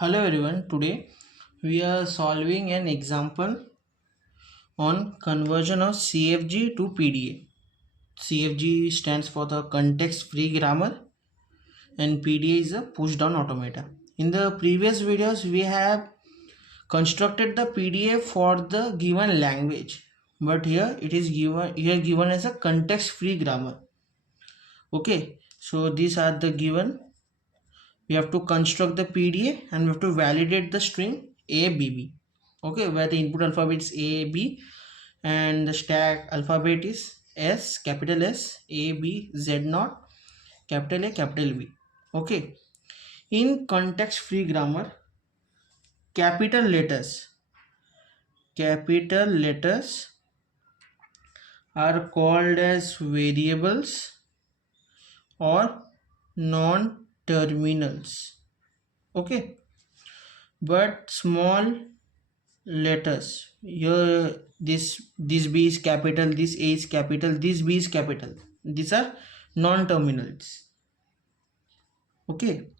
Hello everyone, today we are solving an example on conversion of CFG to PDA. CFG stands for the context free grammar and PDA is a pushdown automata. In the previous videos we have constructed the PDA for the given language, but here it is given as a context free grammar. Okay, so these are the given. We have to construct the PDA and we have to validate the string ABB. Okay, where the input alphabet is A, B and the stack alphabet is S, capital S, A, B, Z naught, capital A, capital B. Okay, in context free grammar, capital letters are called as variables or non-terminals. Okay, but small letters here, this B is capital, this A is capital, this B is capital, these are non-terminals. Okay,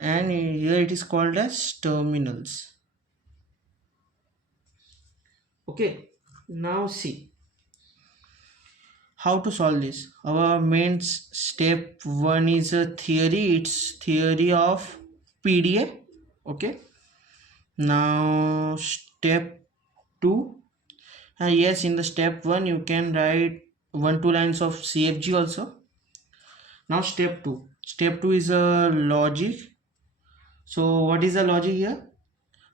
and here it is called as terminals. Okay, now see how to solve this. Our main step 1 is a theory. It's theory of PDA. Okay, now step 2, yes, in the step 1 you can write 1-2 lines of CFG also. Now step 2 is a logic. So what is the logic here?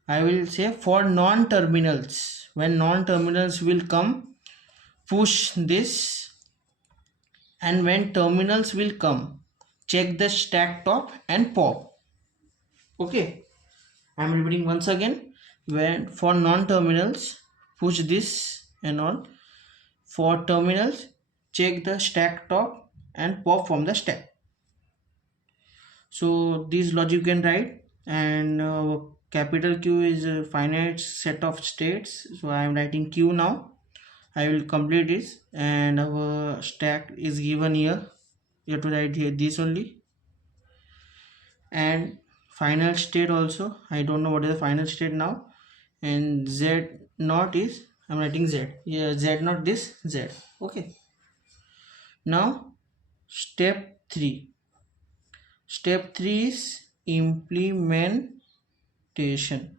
I will say for non-terminals, when non-terminals will come, push this, and when terminals will come, check the stack top and pop. Okay, I am repeating once again. When for non-terminals, push this and all. For terminals, check the stack top and pop from the stack. So this logic you can write, and capital Q is a finite set of states. So I am writing Q now. I will complete this, and our stack is given here. You have to write here this only, and final state also. I don't know what is the final state now. And Z naught is, I'm writing Z. Yeah, Z naught, this Z. Okay. Now step 3. Step 3 is implementation.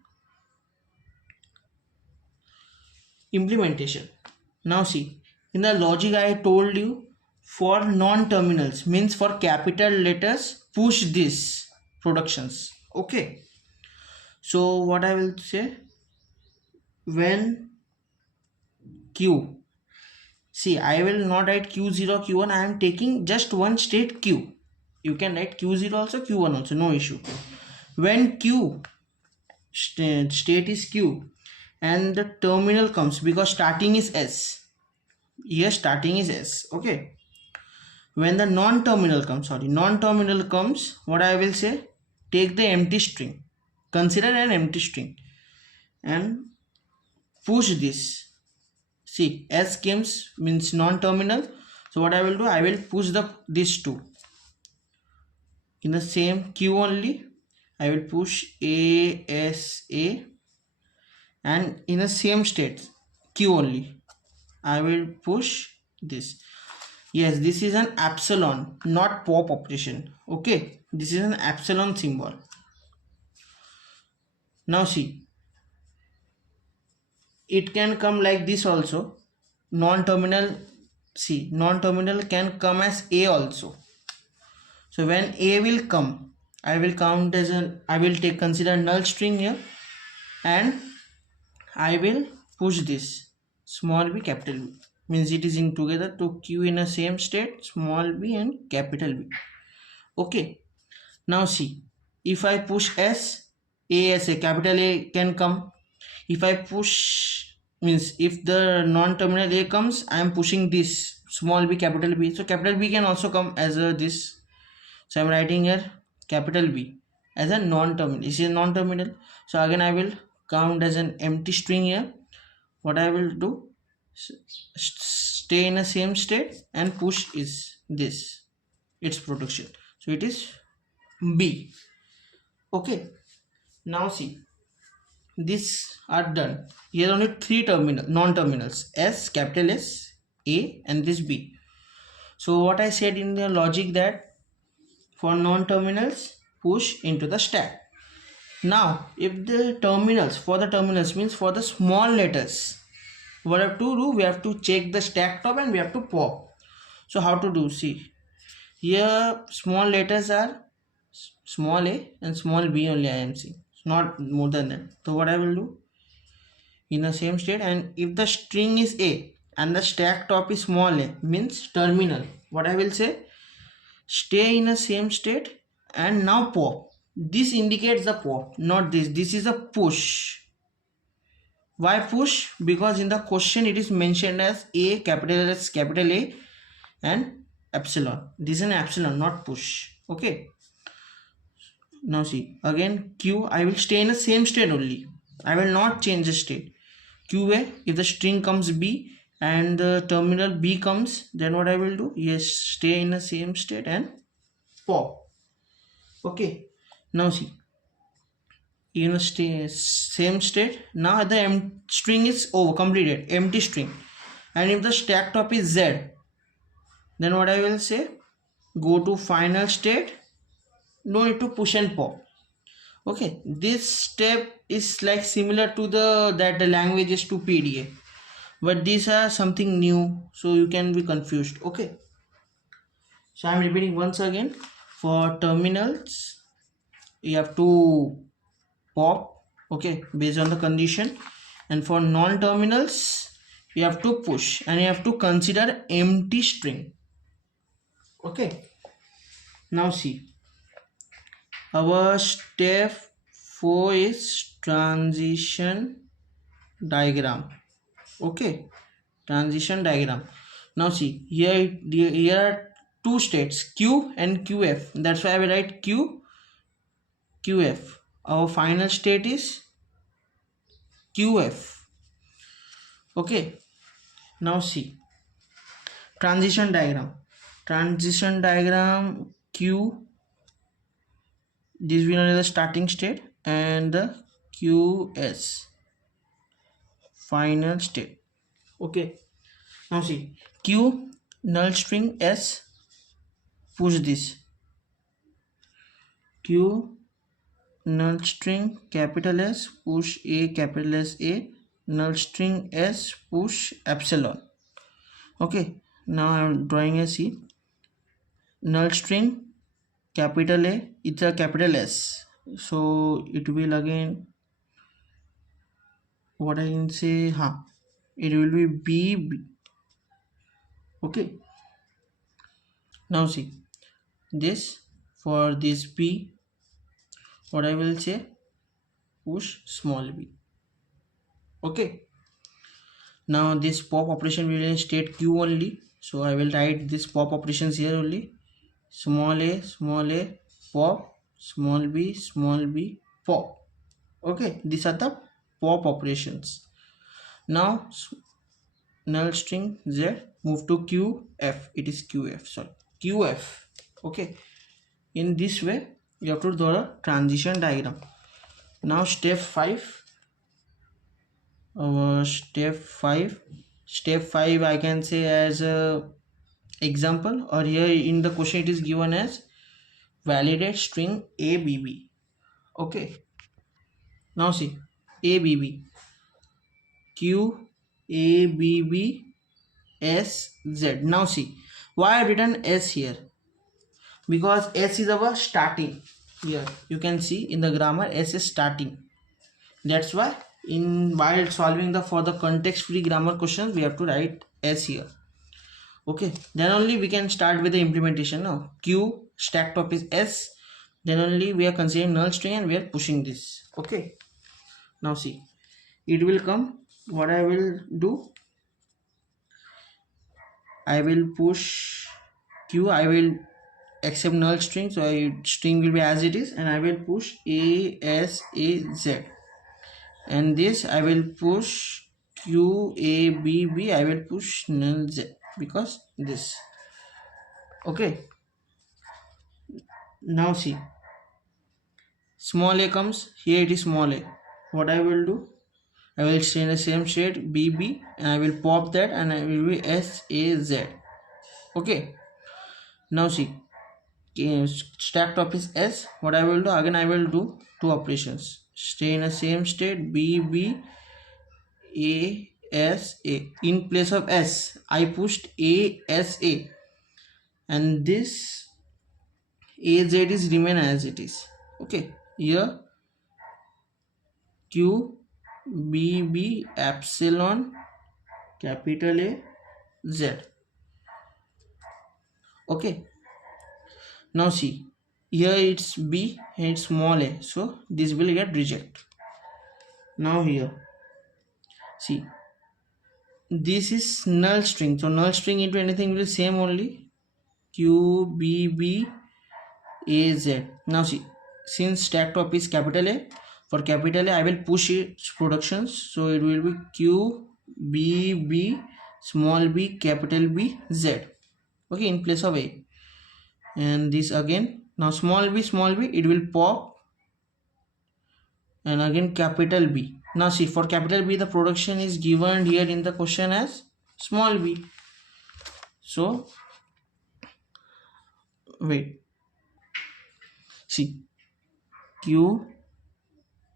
Now see, in the logic I told you, for non-terminals means for capital letters, push this productions. Okay, so what I will say, when Q, see, I will not write Q0, Q1. I am taking just one state Q. You can write Q0 also, Q1 also, no issue. When Q, state is Q, and the terminal comes, because starting is S. Here starting is S. Okay. When the non-terminal comes, what I will say, take the empty string. Consider an empty string and push this. See, S comes means non-terminal. So what I will do, I will push these two. In the same Q only, I will push A, S, A, and in the same state Q only, I will push this. Yes, this is an epsilon, not pop operation. Okay, this is an epsilon symbol. Now see, it can come like this also. Non-terminal, see, non-terminal can come as A also. So when A will come, I will count as I will consider null string here, and I will push this small b, capital B. Means it is in together to Q in a same state, small b and capital B. Okay, now see, if I push S, A as a capital A can come. If I push, means if the non-terminal A comes, I am pushing this small b, capital B. So capital B can also come as this. So I am writing here capital B as a non-terminal. This is a non-terminal. So again I will count as an empty string here. What I will do, stay in the same state and push is this, its production. So it is B. Okay, Now see, these are done. Here only three non-terminals, S, capital S, A, and this B. So what I said in the logic, that for non-terminals push into the stack. Now if the terminals, for the terminals means for the small letters, what I have to do, we have to check the stack top and we have to pop. So how to do? See, here small letters are small a and small b only I am seeing, not more than that. So what I will do, in the same state, and if the string is a and the stack top is small a, means terminal, what I will say, stay in the same state and now pop. This indicates the pop, not this. This is a push. Why push? Because in the question it is mentioned as a, capital S, capital A, and epsilon. This is an epsilon, not push. Okay. Now see, again q, I will stay in the same state only. I will not change the state. QA, if the string comes b and the terminal b comes, then what I will do? Yes, stay in the same state and pop. Okay. Now see, in a same state, now the string is over, completed, empty string. And if the stack top is z, then what I will say, go to final state, no need to push and pop. Okay, this step is like similar to the languages to PDA, but these are something new, so you can be confused. Okay, so I'm repeating once again. For terminals you have to pop, okay, based on the condition, and for non-terminals you have to push and you have to consider empty string. Okay. Now see, our step 4 is transition diagram. Okay, transition diagram. Now see, here are two states, Q and QF. That's why I will write Q, QF. Our final state is QF. Okay. Now see, transition diagram. Transition diagram, Q, this will be the starting state, and the QS, final state. Okay. Now see, Q, null string S, push this. Q, null string capital S, push A, capital S A, null string S, push epsilon. Okay. Now I am drawing a C. Null string capital A, it's a capital S, so it will again, what I can say, it will be B. Okay. Now see, this, for this B, what I will say, push small b. Okay. Now this pop operation will in state Q only, so I will write this pop operations here only. Small a, pop, small b, pop. Okay, these are the pop operations. Now null string Z, move to QF. It is QF, sorry, QF. Okay, in this way you have to draw a transition diagram. Now step 5. Step 5 I can say as a example, or here in the question it is given as validate string ABB. Okay. Now see, ABB, Q, ABB, S, Z. Now see, why I have written S here? Because S is our starting. Here you can see in the grammar S is starting. That's why while solving for the context free grammar questions, we have to write S here. Okay, then only we can start with the implementation. Now Q, stack top is S, then only we are considering null string and we are pushing this. Okay. Now see, it will come. What I will do, I will push Q, I will accept null string, so string will be as it is, and I will push A, S, A, Z, and this I will push Q, A, B, B, I will push null Z, because this. Okay. Now see, small a comes here, it is small a. What I will do, I will stay in the same state bb and I will pop that and I will be saz. Okay, now see, stack top is s. What I will do, again I will do two operations, stay in the same state bb a s a. In place of s I pushed a s a, and this az is remain as it is. Okay, here q b b epsilon capital A z. Okay, now see, here it's b and it's small a, so this will get reject. Now here see, this is null string, so null string into anything will be same only, q b b a z. Now see, since stack top is capital A, for capital A I will push its productions, so it will be q b b small b capital B z. Okay, in place of a, and this again, now small b it will pop, and again capital B. Now see, for capital B the production is given here in the question as small b. So wait, see, q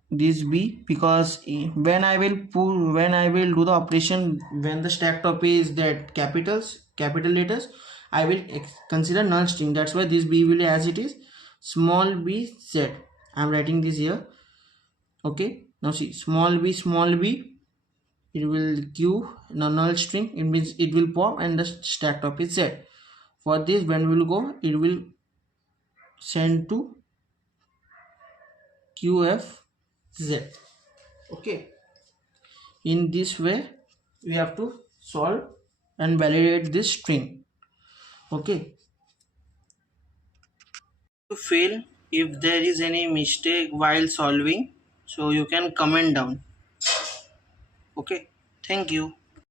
this b, because when I will pull, when I will do the operation, when the stack top is that capital letters, I will consider null string. That's why this b will be as it is, small b z. I'm writing this here. Okay, now see, small b, it will q, now null string, it means it will pop and the stack top is z. For this, when we will go, it will send to qfz. Okay, in this way we have to solve and validate this string. Okay, to fail if there is any mistake while solving, so you can comment down. Okay, thank you.